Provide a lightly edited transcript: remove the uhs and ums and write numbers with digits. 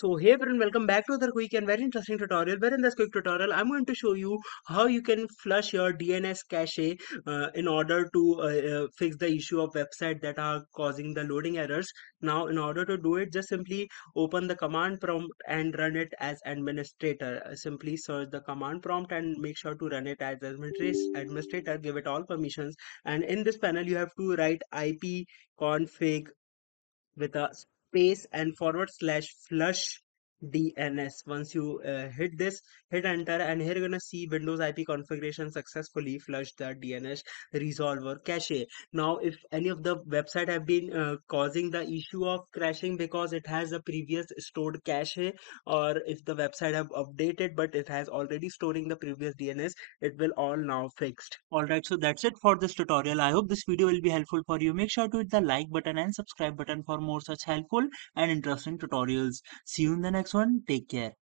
So hey everyone, welcome back to the quick and very interesting tutorial. Where in this quick tutorial, I'm going to show you how you can flush your DNS cache in order to fix the issue of website that are causing the loading errors. Now, in order to do it, just simply open the command prompt and run it as administrator. Simply search the command prompt and make sure to run it as administrator. Give it all permissions, and in this panel, you have to write IP config with a space and forward slash flush DNS. Once you hit this, hit enter, and here you're gonna see Windows IP configuration successfully flushed the DNS resolver cache. Now, if any of the website have been causing the issue of crashing because it has a previous stored cache, or if the website have updated but it has already storing the previous DNS, it will all now fixed. Alright, so that's it for this tutorial. I hope this video will be helpful for you. Make sure to hit the like button and subscribe button for more such helpful and interesting tutorials. See you in the next one. Take care.